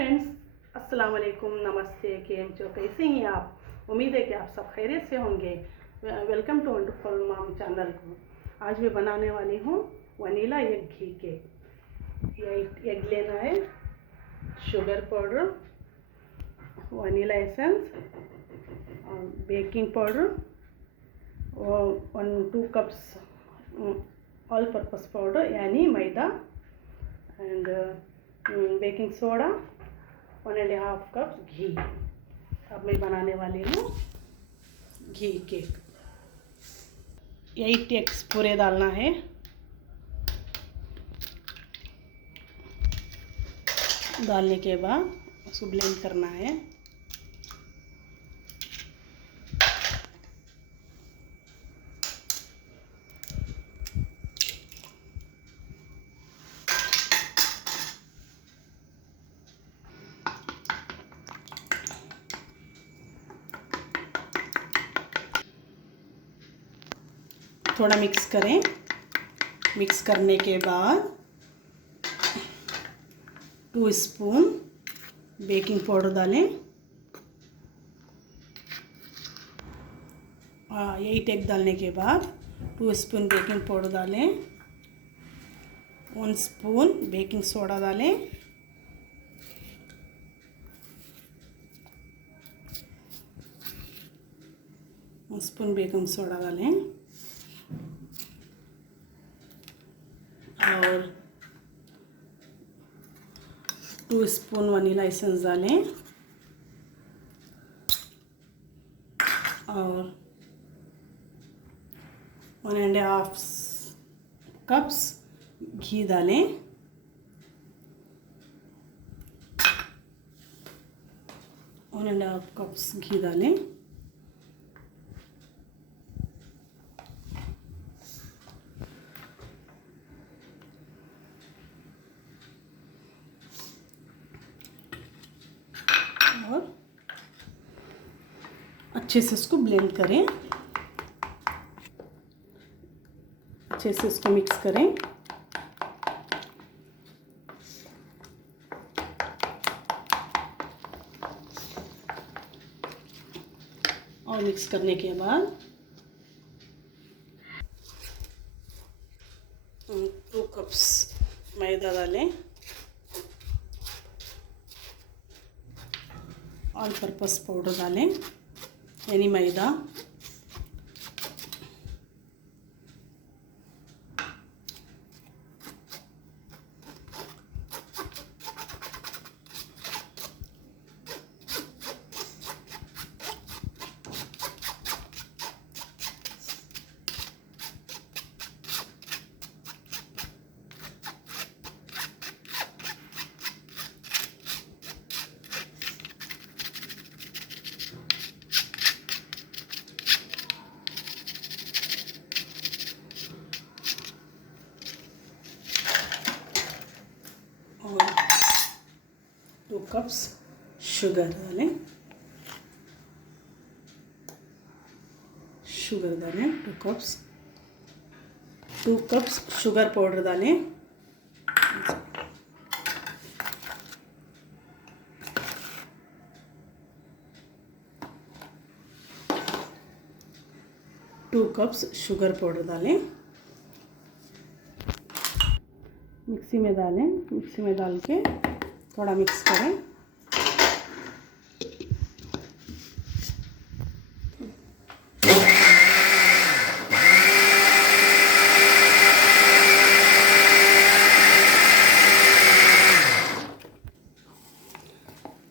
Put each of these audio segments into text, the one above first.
Friends, अस्सलाम वालेकुम, नमस्ते। केम चो, कैसे हैं आप? उम्मीद है कि आप सब खैरियत से होंगे। Welcome to wonderful mom channel को। आज मैं बनाने वाली हूँ वनीला एग घी केक। ये एग लेना है, sugar powder, vanilla essence, baking powder और 2 कप्स ऑल पर्पस पाउडर यानी मैदा एंड बेकिंग सोडा, 1.5 कप घी। अब मैं बनाने वाली हूँ घी केक। 8 एग्स पूरे डालना है। डालने के बाद उसको ब्लेंड करना है। थोड़ा मिक्स करें। मिक्स करने के बाद 2 स्पून बेकिंग पाउडर डालें। 8 एग डालने के बाद 2 स्पून बेकिंग पाउडर डालें। 1 स्पून बेकिंग सोडा डालें। 1 स्पून बेकिंग सोडा डालें और 2 स्पून वनीला एसेंस डालें और 1.5 कप्स घी डालें। वन एंड हाफ कप्स घी डालें और अच्छे से इसको ब्लेंड करें। अच्छे से इसको मिक्स करें। और मिक्स करने के बाद 2 कप्स मैदा डालें। ऑल पर्पस पाउडर डालें यानी मैदा। और 2 कप्स शुगर डालें। शुगर डालें 2 कप्स शुगर पाउडर डालें। टू कप्स शुगर पाउडर डालें। मिक्सी में डालें। मिक्सी में डाल के थोड़ा मिक्स करें।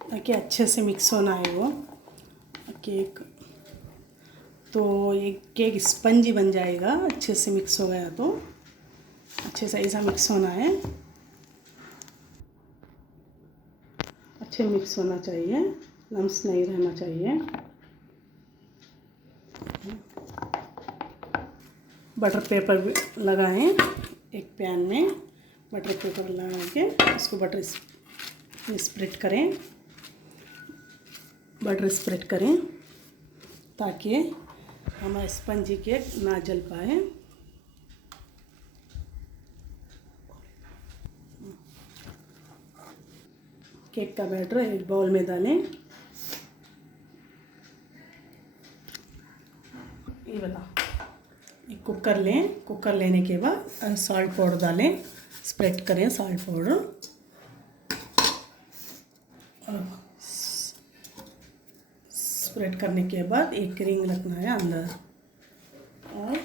ताकि अच्छे से मिक्स होना है वो केक। तो ये केक स्पंजी बन जाएगा। अच्छे से मिक्स हो गया तो अच्छे से ऐसा मिक्स होना है। अच्छे मिक्स होना चाहिए, लम्स नहीं रहना चाहिए। बटर पेपर लगाएं। एक पैन में बटर पेपर लगा के उसको बटर स्प्रेड करें। बटर स्प्रेड करें ताकि हमारा स्पंजी केक ना जल पाए। केक का बैटर एक बाउल में डालें। ये बता, एक कुकर लें। कुकर लेने के बाद सॉल्ट पाउडर डालें, स्प्रेड करें सॉल्ट पाउडर। और स्प्रेड करने के बाद एक रिंग रखना है अंदर, और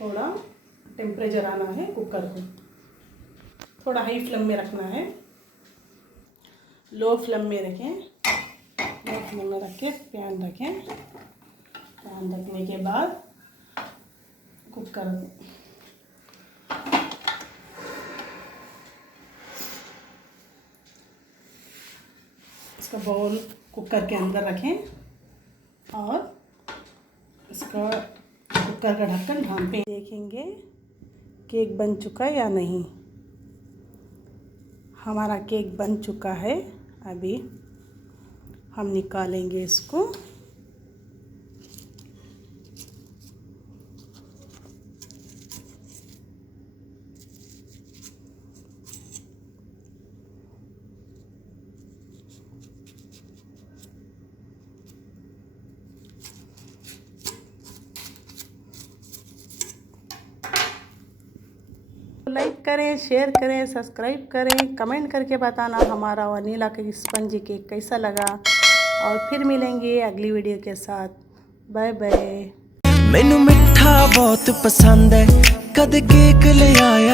थोड़ा टेम्परेचर आना है कुकर को। थोड़ा हाई फ्लेम में रखना है, लो फ्लेम में रखें। लो फ्लेम में रख के पैन रखें। पैन रखने के बाद कुकर इसका बाउल कुकर के अंदर रखें और इसका कुकर का ढक्कन ढांपें। देखेंगे केक बन चुका है या नहीं। हमारा केक बन चुका है। अभी हम निकालेंगे इसको। लाइक करें, शेयर करें, सब्सक्राइब करें, कमेंट करके बताना हमारा वनीला के स्पंजी केक कैसा लगा। और फिर मिलेंगे अगली वीडियो के साथ। Bye bye. मैनू मिठा बहुत पसंद है, कद केक ले आया